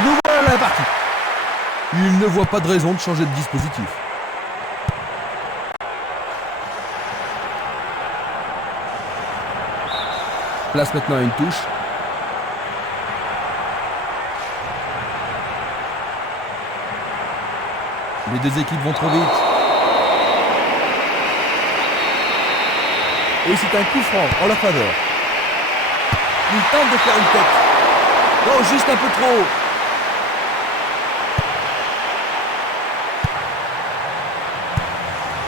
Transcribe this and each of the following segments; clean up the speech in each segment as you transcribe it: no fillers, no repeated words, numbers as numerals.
Nous voilà la partie. Il ne voit pas de raison de changer de dispositif. Place maintenant à une touche. Les deux équipes vont trop vite. Et c'est un coup franc en leur faveur. Ils tentent de faire une tête. Oh, juste un peu trop haut.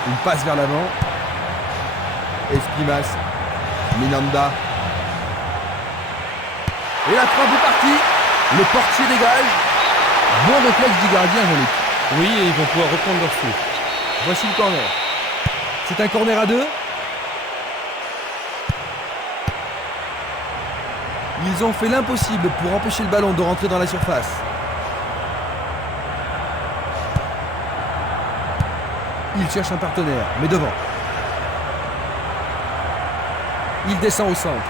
Une passe vers l'avant. Espimas. Minanda. Et la frappe est partie. Le portier dégage. Bon réflexe du gardien, Jean-Luc. Oui, et ils vont pouvoir reprendre leur souffle. Voici le corner. C'est un corner à deux. Ils ont fait l'impossible pour empêcher le ballon de rentrer dans la surface. Il cherche un partenaire, mais devant. Il descend au centre.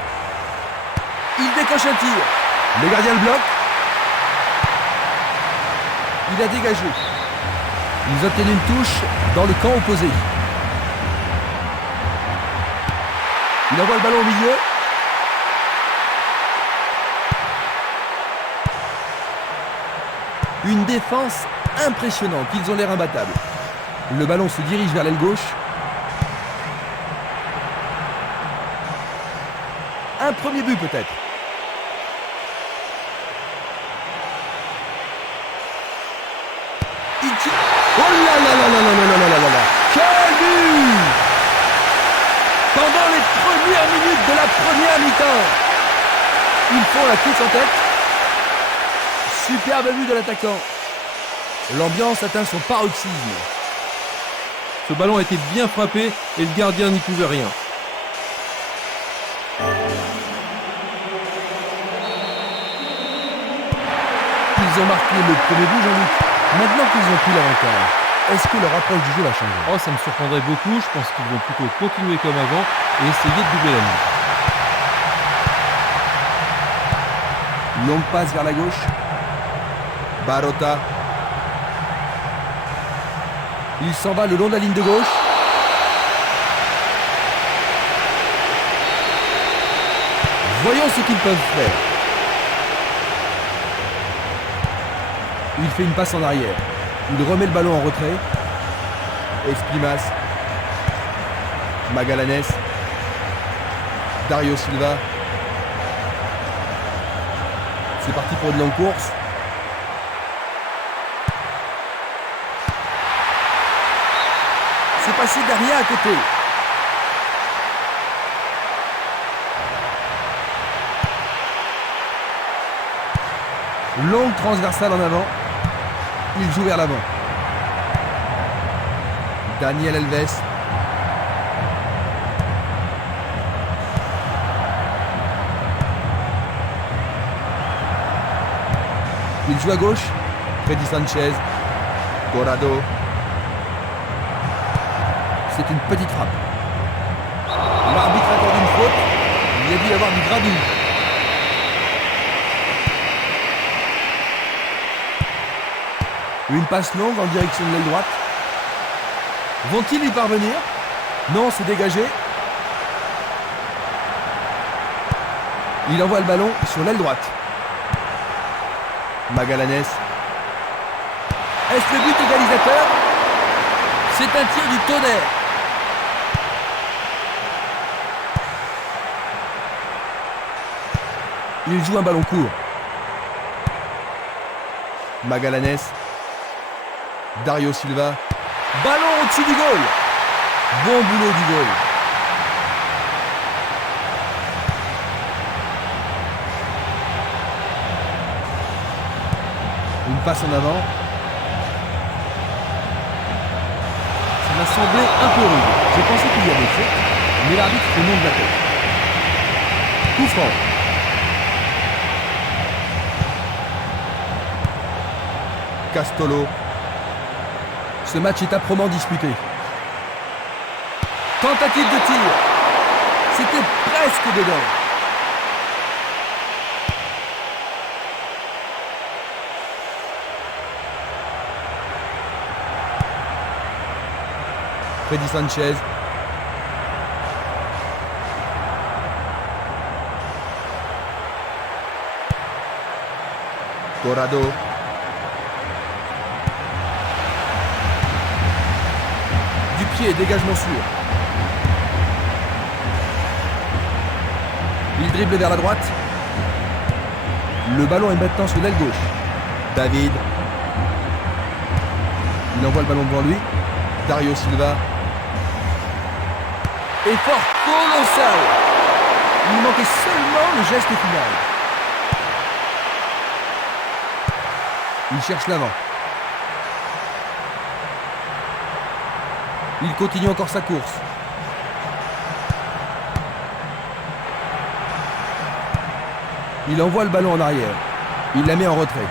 Il décoche un tir. Le gardien le bloque. Il a dégagé. Ils obtiennent une touche dans le camp opposé. Il envoie le ballon au milieu. Une défense impressionnante. Ils ont l'air imbattables. Le ballon se dirige vers l'aile gauche. Un premier but peut-être. Il tire. Oh là là là là là là là là là là. Quel but! Pendant les premières minutes de la première mi-temps, ils font la course en tête. Superbe but de l'attaquant. L'ambiance atteint son paroxysme. Ce ballon a été bien frappé et le gardien n'y pouvait rien. Ils ont marqué le premier but, Jean-Luc. Maintenant qu'ils ont pris l'avantage, est-ce que leur approche du jeu va changer? Oh, ça me surprendrait beaucoup. Je pense qu'ils vont plutôt continuer comme avant et essayer de doubler la mise. Longue passe vers la gauche. Barota. Il s'en va le long de la ligne de gauche. Voyons ce qu'ils peuvent faire. Il fait une passe en arrière. Il remet le ballon en retrait. Espimas. Magallanes. Dario Silva. C'est parti pour une longue course. C'est passé derrière à côté. Longue transversale en avant. Il joue vers l'avant. Daniel Alves. Il joue à gauche. Freddy Sanchez. Corrado. C'est une petite frappe. L'arbitre accorde une faute. Il y a dû y avoir du grabuge. Une passe longue en direction de l'aile droite. Vont-ils y parvenir? Non, c'est dégagé. Il envoie le ballon sur l'aile droite. Magallanes. Est-ce le but égalisateur? C'est un tir du tonnerre. Il joue un ballon court. Magallanes. Dario Silva. Ballon au-dessus du goal. Bon boulot du goal. Une passe en avant. Ça m'a semblé un peu rude. J'ai pensé qu'il y avait faute, mais l'arbitre fait non de la tête. Coup franc. Castolo. Ce match est âprement disputé. Tentative de tir. C'était presque dedans. Freddy Sanchez. Corrado. Du pied, dégagement sûr. Il dribble vers la droite. Le ballon est maintenant sur l'aile gauche. David. Il envoie le ballon devant lui. Dario Silva. Effort colossal. Il manquait seulement le geste final. Il cherche l'avant. Il continue encore sa course. Il envoie le ballon en arrière. Il la met en retrait.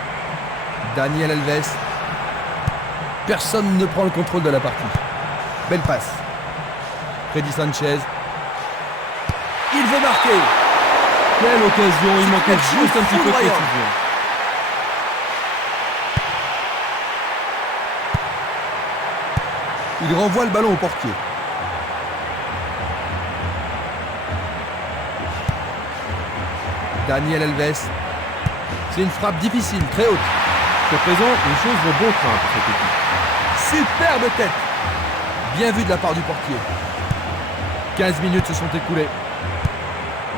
Daniel Alves. Personne ne prend le contrôle de la partie. Belle passe. Freddy Sanchez. Il veut marquer. Quelle occasion, il manquait juste un petit peu de précision. Il renvoie le ballon au portier. Daniel Alves. C'est une frappe difficile, très haute. Jusqu'à présent, les choses vont bon train pour cette équipe. Superbe tête. Bien vu de la part du portier. 15 minutes se sont écoulées.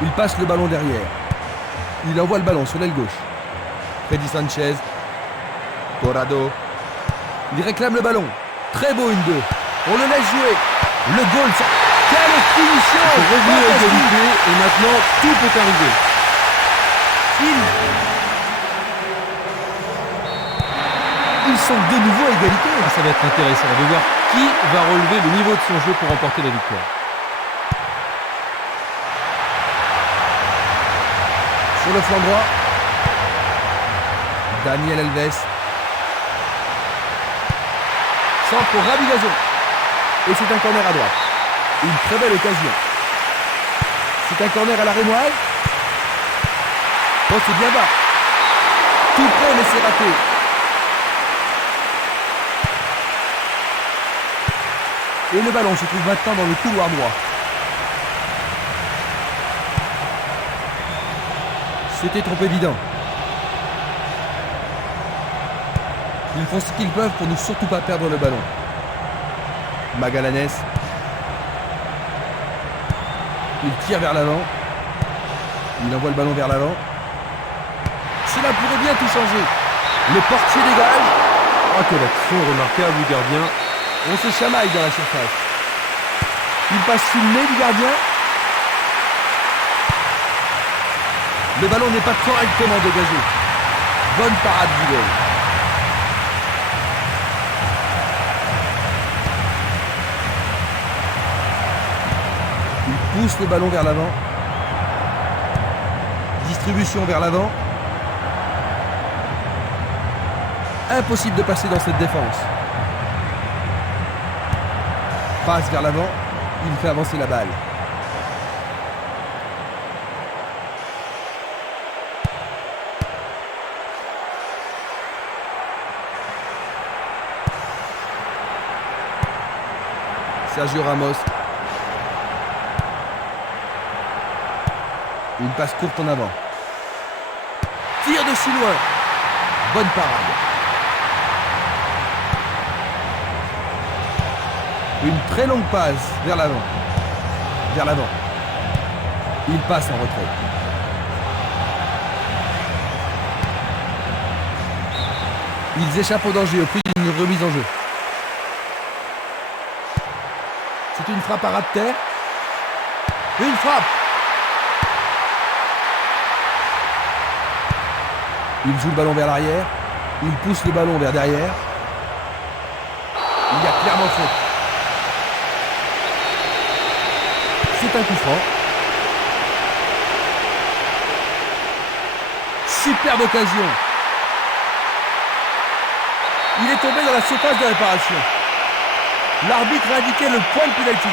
Il passe le ballon derrière. Il envoie le ballon sur l'aile gauche. Freddy Sanchez. Corrado. Il réclame le ballon. Très beau 1-2. On le laisse jouer. Le goal. Quelle finition. C'est revenu à égalité et maintenant tout peut arriver. Ils sont de nouveau à égalité. Ah, ça va être intéressant de voir qui va relever le niveau de son jeu pour remporter la victoire. Sur le flanc droit, Daniel Alves. Centre pour Rabigazo. Et c'est un corner à droite. Une très belle occasion. C'est un corner à la rémoise. Oh, c'est bien bas. Tout près, mais c'est raté. Et le ballon se trouve maintenant dans le couloir droit. C'était trop évident. Ils font ce qu'ils peuvent pour ne surtout pas perdre le ballon. Magallanes. Il tire vers l'avant. Il envoie le ballon vers l'avant. Cela pourrait bien tout changer. Le portier dégage. Oh, quelle action remarquable du gardien. On se chamaille dans la surface. Il passe sous le nez du gardien. Le ballon n'est pas correctement dégagé. Bonne parade du goal. Il pousse le ballon vers l'avant. Distribution vers l'avant. Impossible de passer dans cette défense. Passe vers l'avant. Il fait avancer la balle. Sergio Ramos. Une passe courte en avant. Tire de si loin. Bonne parade. Une très longue passe vers l'avant. Vers l'avant. Il passe en retrait. Ils échappent au danger au prix d'une remise en jeu. C'est une frappe à ras de terre. Une frappe. Il joue le ballon vers l'arrière. Il pousse le ballon vers derrière. Il y a clairement faute. C'est un coup franc. Superbe occasion. Il est tombé dans la surface de réparation. L'arbitre a indiqué le point de pénalty.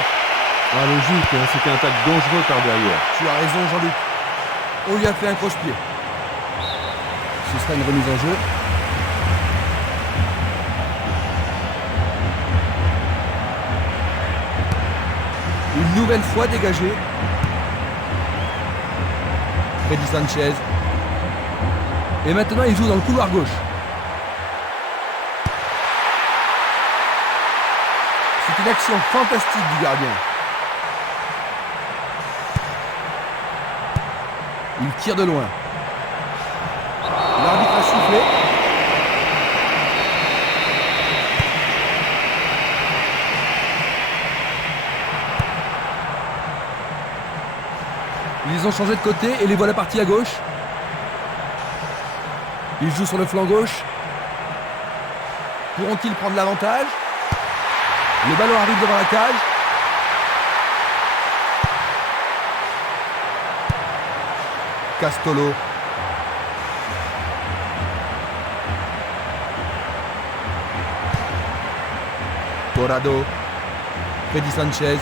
Ah, logique, hein, c'était un tacle dangereux par derrière. Tu as raison, Jean-Luc. On lui a fait un croche-pied. Ce sera une remise en jeu. Une nouvelle fois dégagé. Freddy Sanchez. Et maintenant, il joue dans le couloir gauche. C'est une action fantastique du gardien. Il tire de loin. L'arbitre a sifflé. Ils ont changé de côté et les voilà partis à gauche. Ils jouent sur le flanc gauche. Pourront-ils prendre l'avantage? Le ballon arrive devant la cage. Castolo. Torrado. Freddy Sanchez.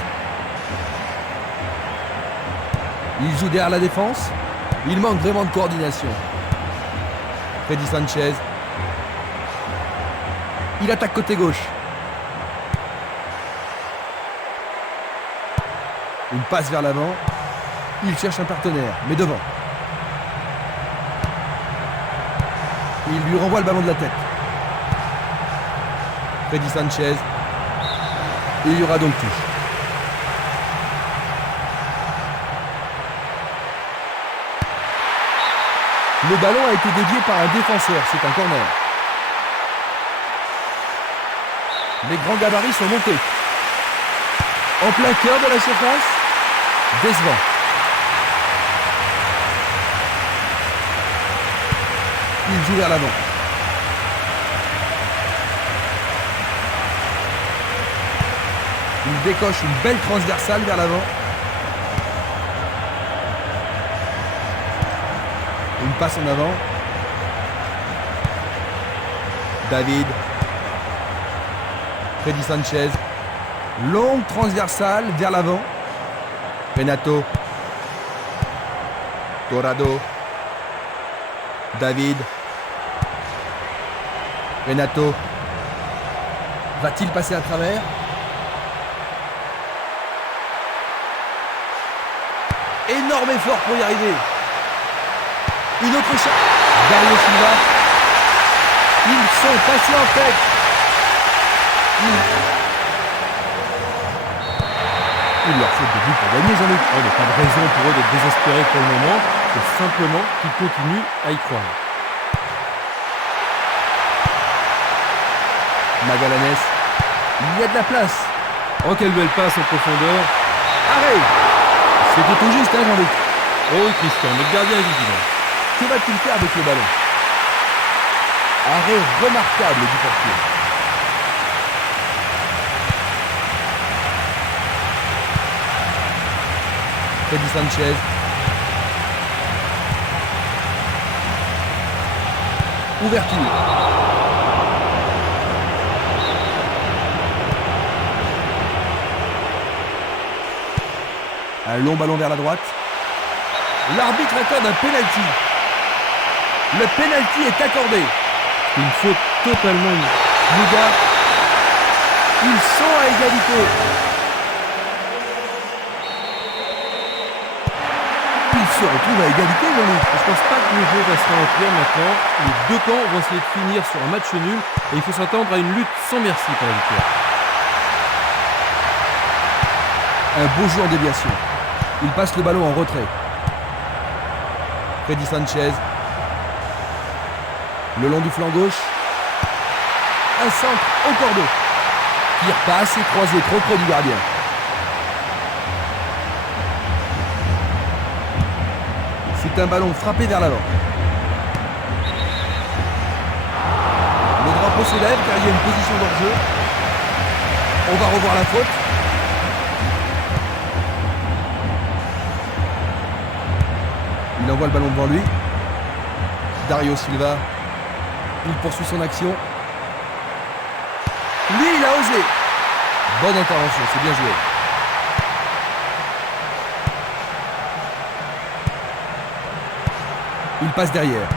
Il joue derrière la défense. Il manque vraiment de coordination. Freddy Sanchez. Il attaque côté gauche. Une passe vers l'avant. Il cherche un partenaire, mais devant. Il lui renvoie le ballon de la tête. Freddy Sanchez. Et il y aura donc touche. Le ballon a été dévié par un défenseur, c'est un corner. Les grands gabarits sont montés. En plein cœur de la surface, décevant. Il joue vers l'avant. Il décoche une belle transversale vers l'avant. Une passe en avant. David. Freddy Sanchez. Longue transversale vers l'avant. Renato. Torrado. David. Renato. Va-t-il passer à travers? Énorme effort pour y arriver. Une autre chance. Dario Silva. Ils sont passés en tête. Il leur faut des buts pour gagner, Jean-Luc. Il n'y a pas de raison pour eux d'être désespérés pour le moment. C'est simplement qu'ils continuent à y croire. Magallanes. Il y a de la place. Oh, quelle belle passe en profondeur. Arrête. C'était tout juste, hein, Jean-Luc. Oh oui, Christian, mais le gardien est vigilant. Que va-t-il faire avec le ballon? Arrêt remarquable du portier. Freddy Sanchez. Ouverture. Un long ballon vers la droite. L'arbitre accorde un penalty. Le penalty est accordé. Une faute totalement unique. Luga. Ils sont à égalité. Ils se retrouvent à égalité, Jean-Luc. Je pense pas que le jeu va se ralentir maintenant. Les deux camps vont essayer de finir sur un match nul et il faut s'attendre à une lutte sans merci pour la victoire. Un beau jeu en déviation. Il passe le ballon en retrait. Freddy Sanchez. Le long du flanc gauche. Un centre au cordeau. Tire pas assez croisé, trop près du gardien. C'est un ballon frappé vers l'avant. Le drapeau se lève car il y a une position d'hors-jeu. On va revoir la faute. Il envoie le ballon devant lui. Dario Silva. Il poursuit son action. Lui, il a osé. Bonne intervention, c'est bien joué. Il passe derrière.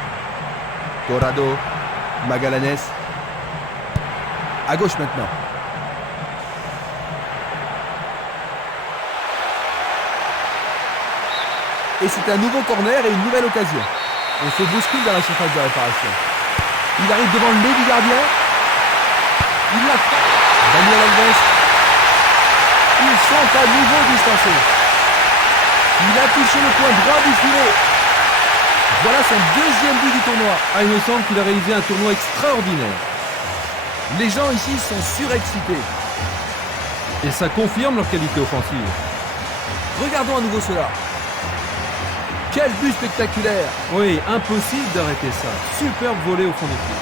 Torrado. Magallanes. À gauche maintenant. Et c'est un nouveau corner et une nouvelle occasion. On se bouscule dans la surface de réparation. Il arrive devant le nez du gardien. Il la frappe. Daniel Alves. Ils sont à nouveau distancés. Il a touché le point droit du filet. Voilà son deuxième but du tournoi. Ah, il me semble qu'il a réalisé un tournoi extraordinaire. Les gens ici sont surexcités. Et ça confirme leur qualité offensive. Regardons à nouveau cela. Quel but spectaculaire! Oui, impossible d'arrêter ça. Superbe volée au fond des pieds.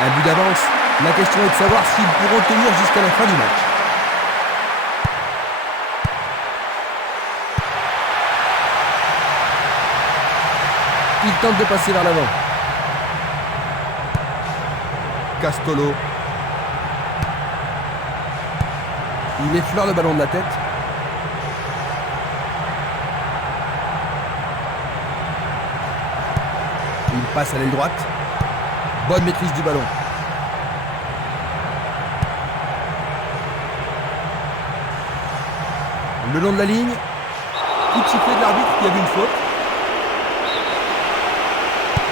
Un but d'avance. La question est de savoir s'ils pourront tenir jusqu'à la fin du match. Il tente de passer vers l'avant. Castolo. Il effleure le ballon de la tête. Il passe à l'aile droite. Bonne maîtrise du ballon. Le long de la ligne. Coup de sifflet de l'arbitre qui a vu une faute.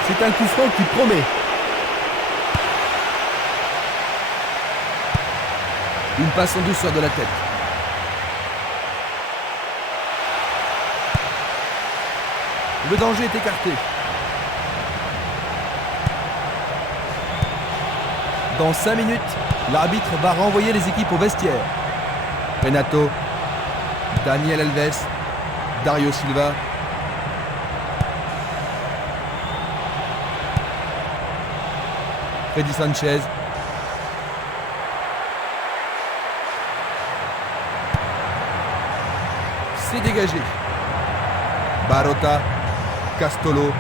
C'est un coup franc qui promet. Une passe en douceur de la tête. Le danger est écarté. Dans 5 minutes, l'arbitre va renvoyer les équipes au vestiaire. Renato, Daniel Alves, Dario Silva. Freddy Sanchez. C'est dégagé. Barota, Castolo.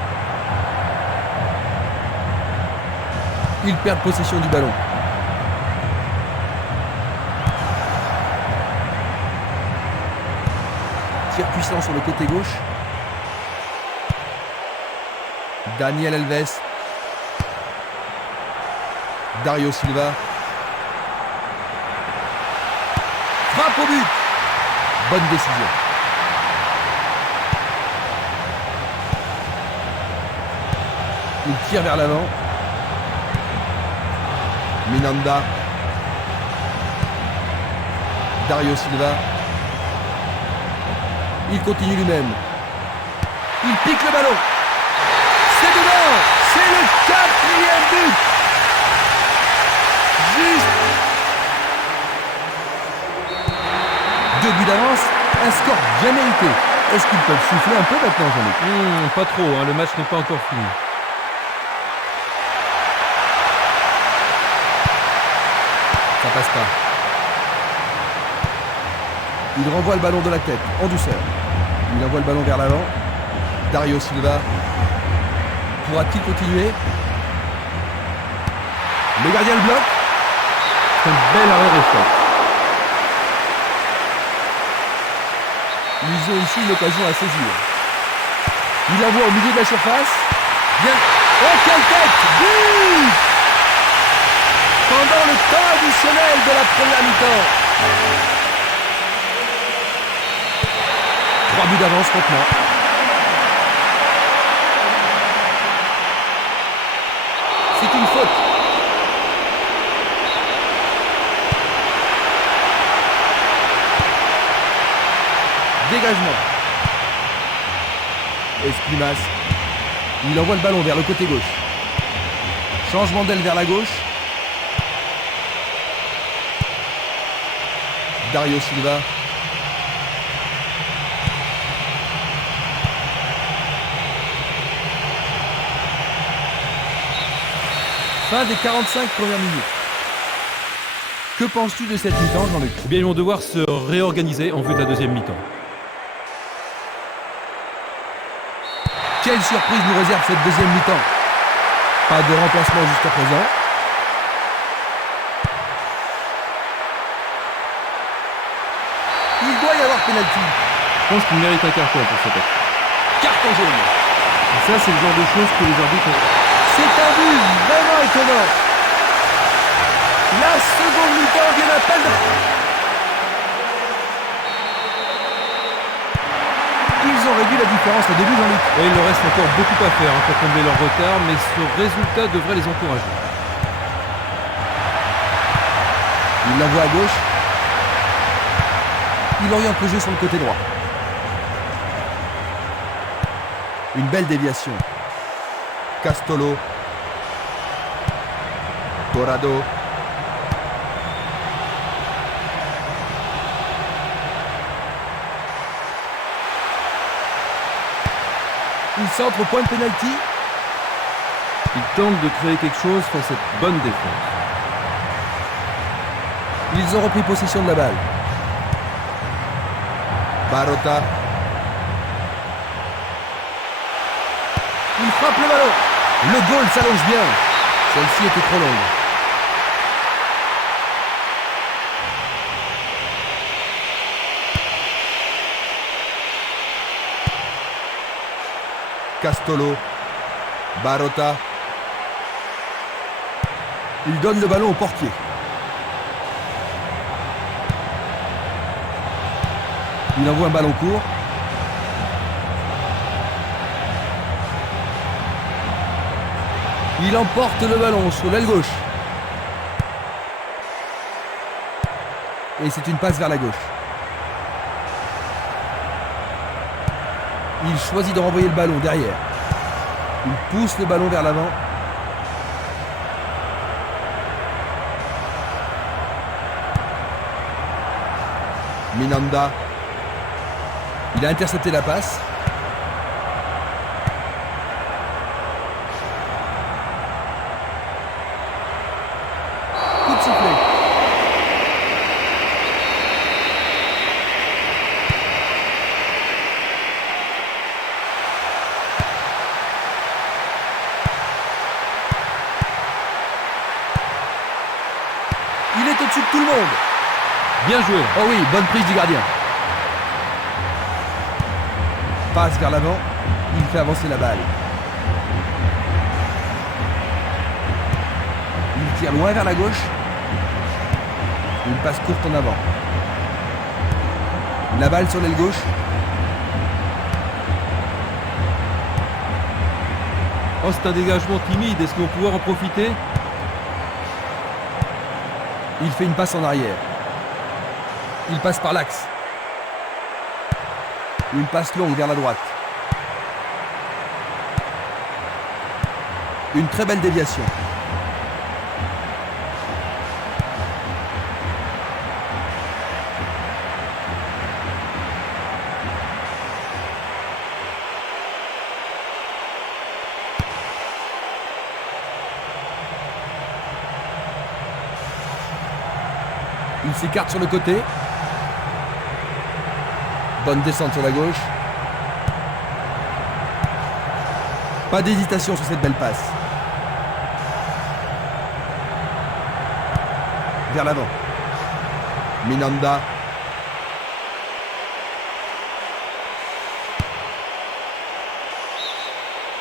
Ils perdent possession du ballon. Tir puissant sur le côté gauche. Daniel Alves. Dario Silva. Frappe au but. Bonne décision. Il tire vers l'avant. Minanda. Dario Silva. Il continue lui-même. Il pique le ballon. C'est dedans. C'est le 4e but. Juste. 2 buts d'avance. Un score bien mérité. Est-ce qu'ils peuvent souffler un peu maintenant, Jean-Luc? Pas trop, hein, le match n'est pas encore fini. Ça passe pas. Il renvoie le ballon de la tête, en douceur. Il envoie le ballon vers l'avant. Dario Silva. Pourra-t-il continuer? Le gardien le bloque. C'est un bel arrêt réflexe. Ils ont ici une occasion à saisir. Il envoie au milieu de la surface. Bien. Oh, quelle tête! But! Pendant le temps additionnel de la première mi-temps. 3 buts d'avance maintenant. C'est une faute. Dégagement. Esprimas. Il envoie le ballon vers le côté gauche. Changement d'aile vers la gauche. Dario Silva. Fin des 45 premières minutes. Que penses-tu de cette mi-temps, Jean-Luc? Eh bien, ils vont devoir se réorganiser en vue de la deuxième mi-temps. Quelle surprise nous réserve cette deuxième mi-temps? Pas de remplacement jusqu'à présent. Il doit y avoir pénalty. Je pense qu'il mérite un carton pour cette action. Carton jaune. Et ça, c'est le genre de choses que les arbitres ont. C'est un but vraiment étonnant. La seconde mi-temps vient d'appel de... Ils ont réduit la différence à 2 buts, Jean-Luc. Et il leur reste encore beaucoup à faire pour combler leur retard, mais ce résultat devrait les encourager. Il l'envoie à gauche. Il oriente le jeu sur le côté droit. Une belle déviation. Castolo. Corrado. Il centre au point de pénalty. Il tente de créer quelque chose face à cette bonne défense. Ils ont repris possession de la balle. Barota. Il frappe le ballon. Le goal s'allonge bien. Celle-ci était trop longue. Castolo. Barota. Il donne le ballon au portier. Il envoie un ballon court. Il emporte le ballon sur l'aile gauche. Et c'est une passe vers la gauche. Il choisit de renvoyer le ballon derrière. Il pousse le ballon vers l'avant. Minanda. Il a intercepté la passe. Coup de sifflet. Il est au-dessus de tout le monde. Bien joué. Oh oui, bonne prise du gardien. Passe vers l'avant, il fait avancer la balle. Il tire loin vers la gauche. Une passe courte en avant. La balle sur l'aile gauche. Oh, c'est un dégagement timide. Est-ce qu'on va pouvoir en profiter? Il fait une passe en arrière. Il passe par l'axe. Une passe longue vers la droite. Une très belle déviation. Il s'écarte sur le côté. Bonne descente sur la gauche. Pas d'hésitation sur cette belle passe. Vers l'avant. Minanda.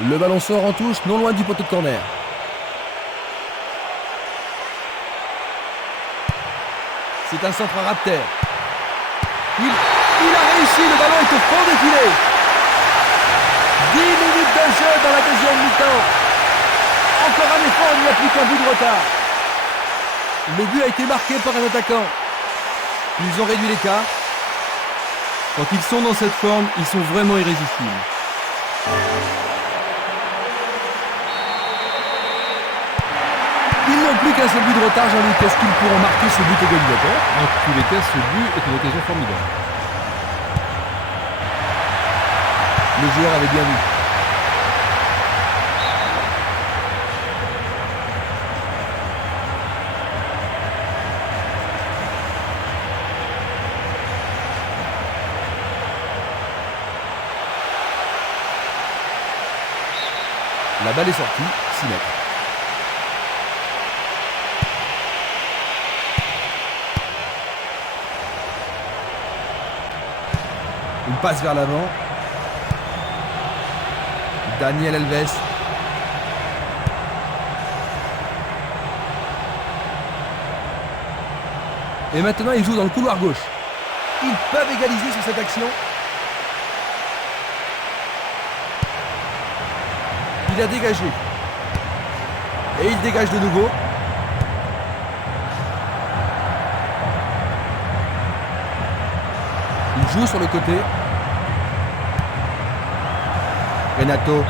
Le ballon sort en touche, non loin du poteau de corner. C'est un centre à ras de terre. Il a réussi, le ballon est au fond des filets. 10 minutes de jeu dans la deuxième mi-temps. Encore un effort, il n'y a plus qu'un but de retard. Le but a été marqué par un attaquant. Ils ont réduit l'écart. Quand ils sont dans cette forme, ils sont vraiment irrésistibles. Ils n'ont plus qu'un seul but de retard, Jean-Luc. Est-ce qu'ils pourront marquer ce but égalisateur? En tous les cas, ce but est une occasion formidable. Le joueur avait bien vu. La balle est sortie, 6 mètres. Une passe vers l'avant. Daniel Alves. Et maintenant, ils jouent dans le couloir gauche. Ils peuvent égaliser sur cette action. Il a dégagé. Et il dégage de nouveau. Il joue sur le côté. Renato.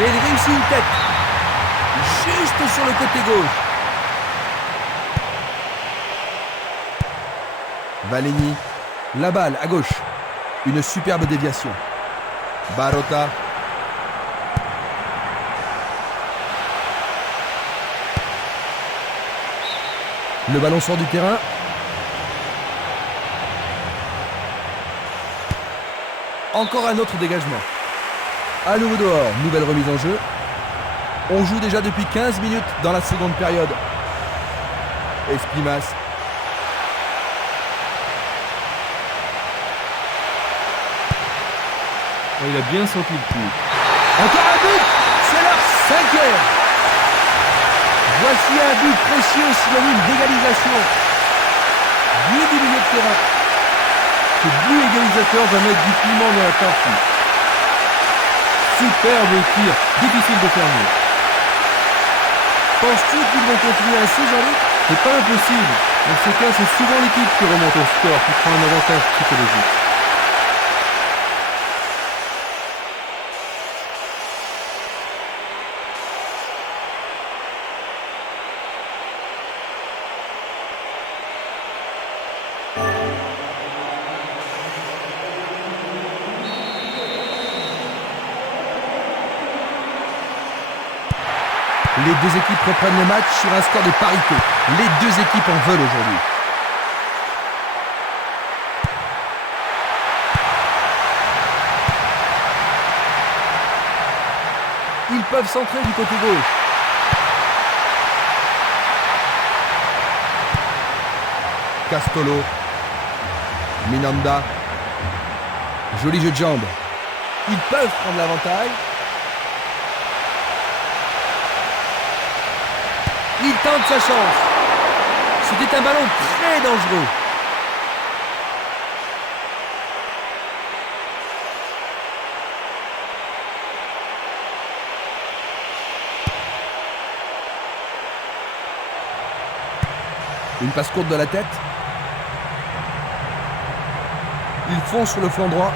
Et il réussit une tête. Juste sur le côté gauche. Valeni. La balle à gauche. Une superbe déviation. Barota. Le ballon sort du terrain. Encore un autre dégagement. À nouveau dehors, nouvelle remise en jeu. On joue déjà depuis 15 minutes dans la seconde période. Espimas. Il a bien senti le coup. Encore un but. C'est leur 5e. Voici un but précieux, synonyme d'égalisation. But du milieu de terrain. Ce but égalisateur va mettre du piment dans la partie. Superbe tir, difficile de faire mieux. Penses-tu qu'ils vont continuer ainsi, Jean-Luc? C'est pas impossible. Dans ces cas, c'est souvent l'équipe qui remonte au score, qui prend un avantage psychologique. Les deux équipes reprennent le match sur un score de parité. Les deux équipes en veulent aujourd'hui. Ils peuvent centrer du côté gauche. Castolo. Minanda. Joli jeu de jambes. Ils peuvent prendre l'avantage. Il tente sa chance. C'était un ballon très dangereux. Une passe courte de la tête. Il fonce sur le flanc droit.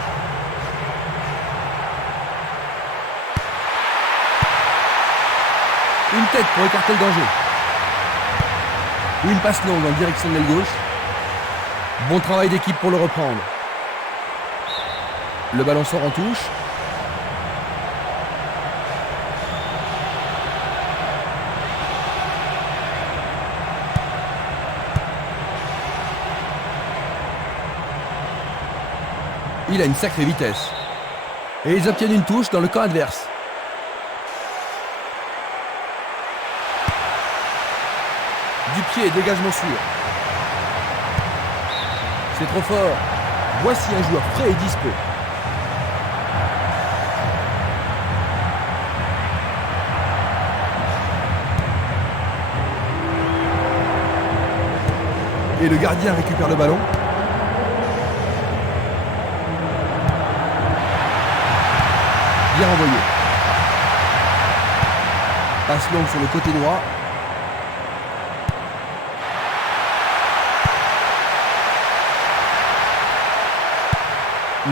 Une tête pour écarter le danger. Une passe longue en direction de l'aile gauche. Bon travail d'équipe pour le reprendre. Le ballon sort en touche. Il a une sacrée vitesse. Et ils obtiennent une touche dans le camp adverse. Du pied, dégagement sûr. C'est trop fort. Voici un joueur frais et dispo. Et le gardien récupère le ballon. Bien envoyé. Passe longue sur le côté droit.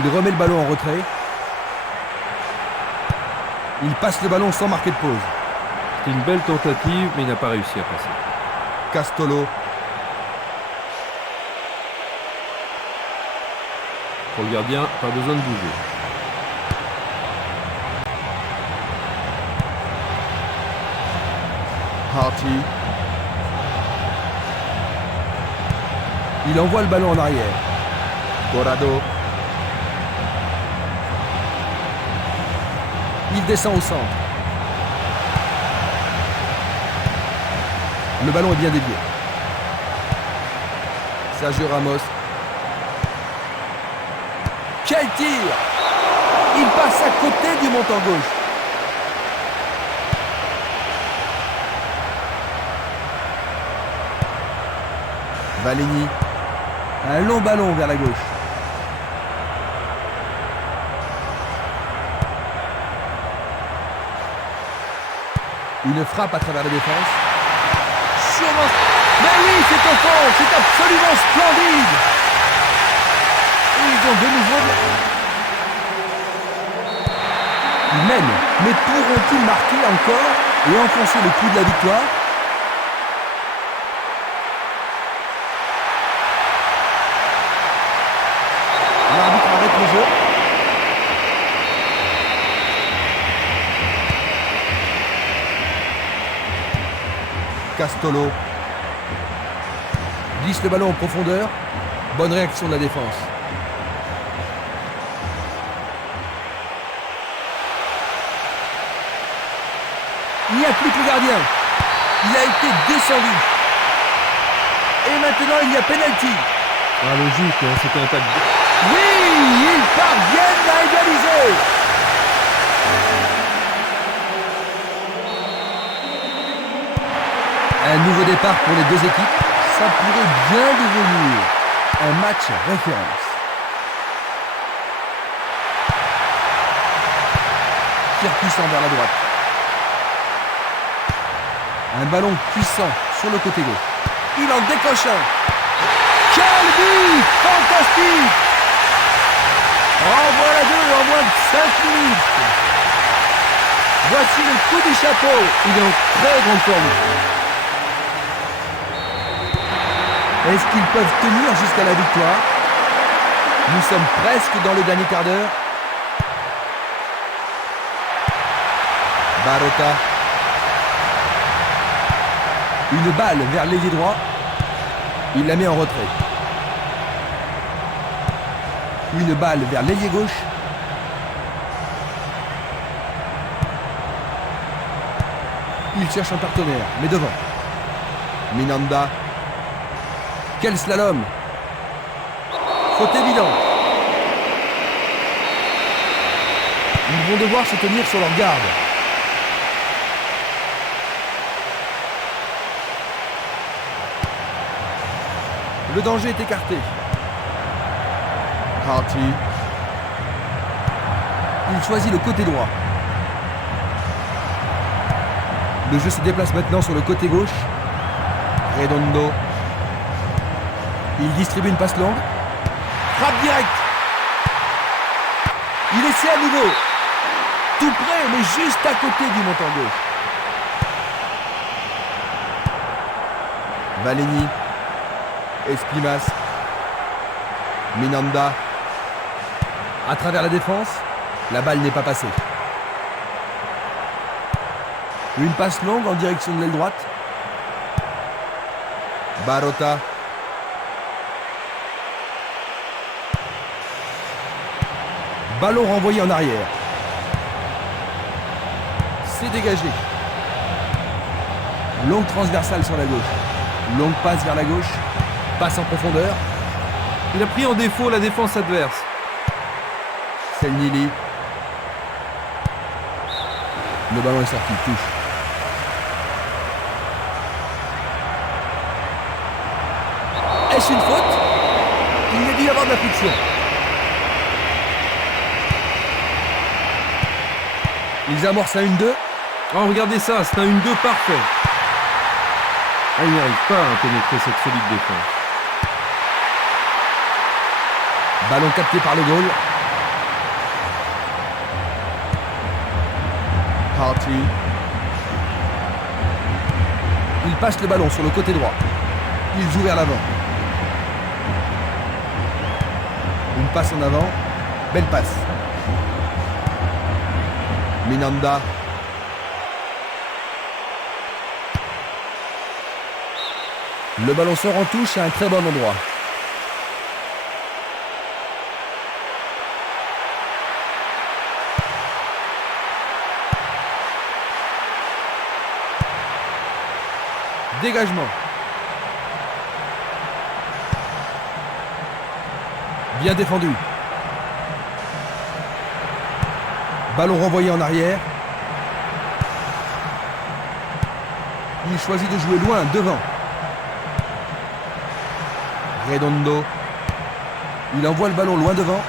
Il remet le ballon en retrait. Il passe le ballon sans marquer de pause. C'était une belle tentative, mais il n'a pas réussi à passer. Castolo. Pour le gardien, pas besoin de bouger. Harty. Il envoie le ballon en arrière. Corrado. Il descend au centre. Le ballon est bien dévié. Sergio Ramos. Quel tir! Il passe à côté du montant gauche. Valeni. Un long ballon vers la gauche. Une frappe à travers la défense. Sûrement. Mais oui, c'est au fond. C'est absolument splendide. Et ils ont de nouveau... Ils mènent. Mais pourront-ils marquer encore et enfoncer le coup de la victoire? L'arbitre arrête le jeu. Castolo glisse le ballon en profondeur. Bonne réaction de la défense. Il n'y a plus que le gardien. Il a été descendu. Et maintenant il y a pénalty. Ah, logique, hein, c'était un tacle. Oui, ils parviennent à égaliser. Un nouveau départ pour les deux équipes. Ça pourrait bien devenir un match référence. Tir puissant vers la droite. Un ballon puissant sur le côté gauche. Il en décoche un. Quel but! Fantastique! En voilà deux en moins de 5 minutes. Voici le coup du chapeau. Il est en très grande forme. Est-ce qu'ils peuvent tenir jusqu'à la victoire? Nous sommes presque dans le dernier quart d'heure. Barota. Une balle vers l'ailier droit. Il la met en retrait. Une balle vers l'ailier gauche. Il cherche un partenaire, mais devant. Minanda. Quel slalom! Faute évidente. Ils vont devoir se tenir sur leur garde. Le danger est écarté. Harty. Il choisit le côté droit. Le jeu se déplace maintenant sur le côté gauche. Redondo. Il distribue une passe longue. Frappe directe. Il essaie à nouveau. Tout près, mais juste à côté du montant gauche. Valeni. Esplimas. Minanda. À travers la défense, la balle n'est pas passée. Une passe longue en direction de l'aile droite. Barota. Ballon renvoyé en arrière. C'est dégagé. Longue transversale sur la gauche. Longue passe vers la gauche. Passe en profondeur. Il a pris en défaut la défense adverse. Selnili. Le ballon est sorti. Touche. Est-ce une faute? Il y a dû y avoir de la friction. Ils amorcent un 1-2. Oh, regardez ça, c'est un 1-2 parfait. Ah, il n'arrive pas à pénétrer cette solide défense. Ballon capté par le goal. Harty. Il passe le ballon sur le côté droit. Il joue vers l'avant. Une passe en avant. Belle passe. Minanda. Le ballon sort en touche à un très bon endroit. Dégagement. Bien défendu. Ballon renvoyé en arrière. Il choisit de jouer loin, devant. Redondo. Il envoie le ballon loin devant.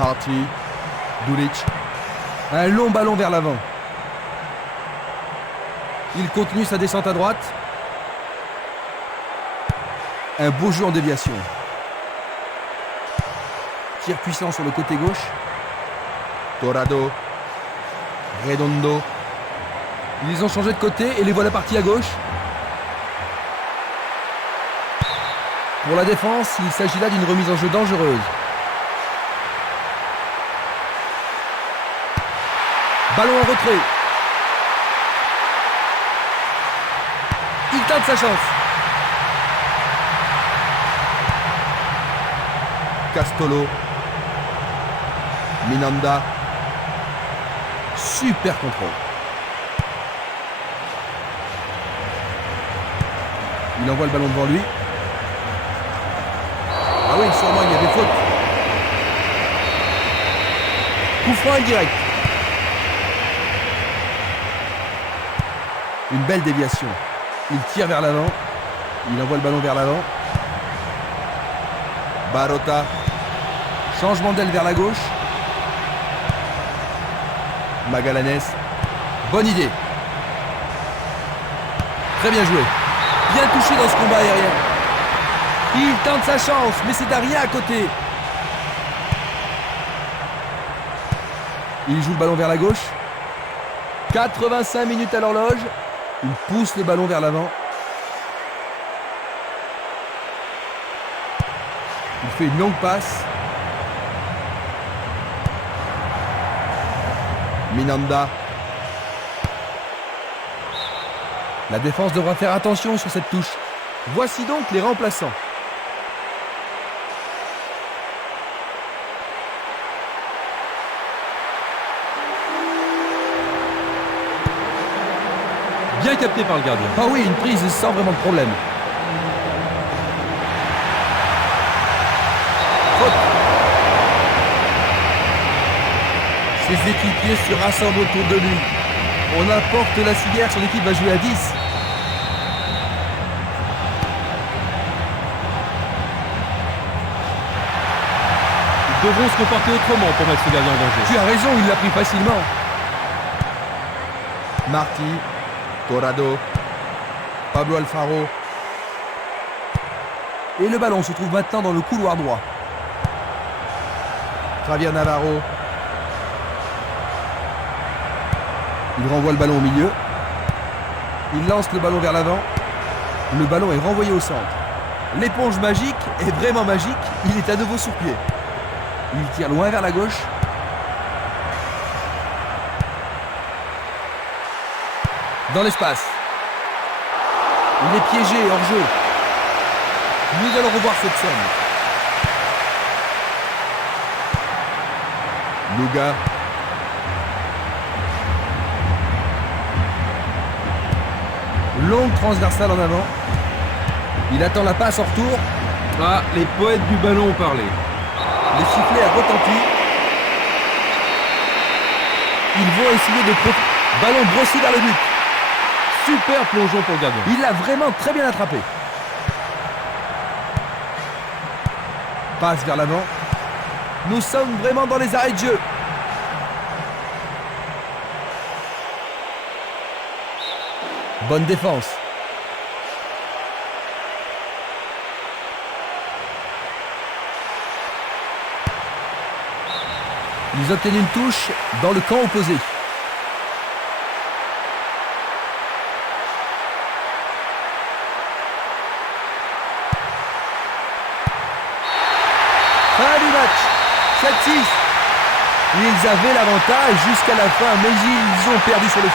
Harty. Dulic. Un long ballon vers l'avant. Il continue sa descente à droite. Un beau jeu en déviation. Tir puissant sur le côté gauche. Torrado. Redondo. Ils ont changé de côté et les voilà partis à gauche. Pour la défense, il s'agit là d'une remise en jeu dangereuse. Ballon en retrait. Il tente sa chance. Castolo. Minanda. Super contrôle. Il envoie le ballon devant lui. Ah oui, sûrement il y avait faute. Coup franc indirect. Une belle déviation. Il tire vers l'avant. Il envoie le ballon vers l'avant. Barota. Changement d'aile vers la gauche. Magallanes. Bonne idée. Très bien joué. Bien touché dans ce combat aérien. Il tente sa chance, mais c'est à rien à côté. Il joue le ballon vers la gauche. 85 minutes à l'horloge. Il pousse le ballon vers l'avant. Il fait une longue passe. Minanda. La défense devra faire attention sur cette touche. Voici donc les remplaçants. Bien capté par le gardien. Ah oui, une prise sans vraiment de problème. Faute. Ses équipiers se rassemblent autour de lui. On apporte la civière, son équipe va jouer à 10. Ils devront se comporter autrement pour mettre ce gardien en danger. Tu as raison, il l'a pris facilement. Marty, Torrado, Pablo Alfaro. Et le ballon se trouve maintenant dans le couloir droit. Javier Navarro. Il renvoie le ballon au milieu. Il lance le ballon vers l'avant. Le ballon est renvoyé au centre. L'éponge magique est vraiment magique. Il est à nouveau sur pied. Il tire loin vers la gauche. Dans l'espace. Il est piégé hors jeu. Nous allons revoir cette scène. Luga. Longue transversale en avant. Il attend la passe en retour. Ah, les poètes du ballon ont parlé. Les sifflets a retenti. Ils vont essayer de ballon brossé vers le but. Super plongeon pour le gardien. Il l'a vraiment très bien attrapé. Passe vers l'avant. Nous sommes vraiment dans les arrêts de jeu. Bonne défense. Ils obtiennent une touche dans le camp opposé. Fin du match. 7-6. Ils avaient l'avantage jusqu'à la fin, mais ils ont perdu sur le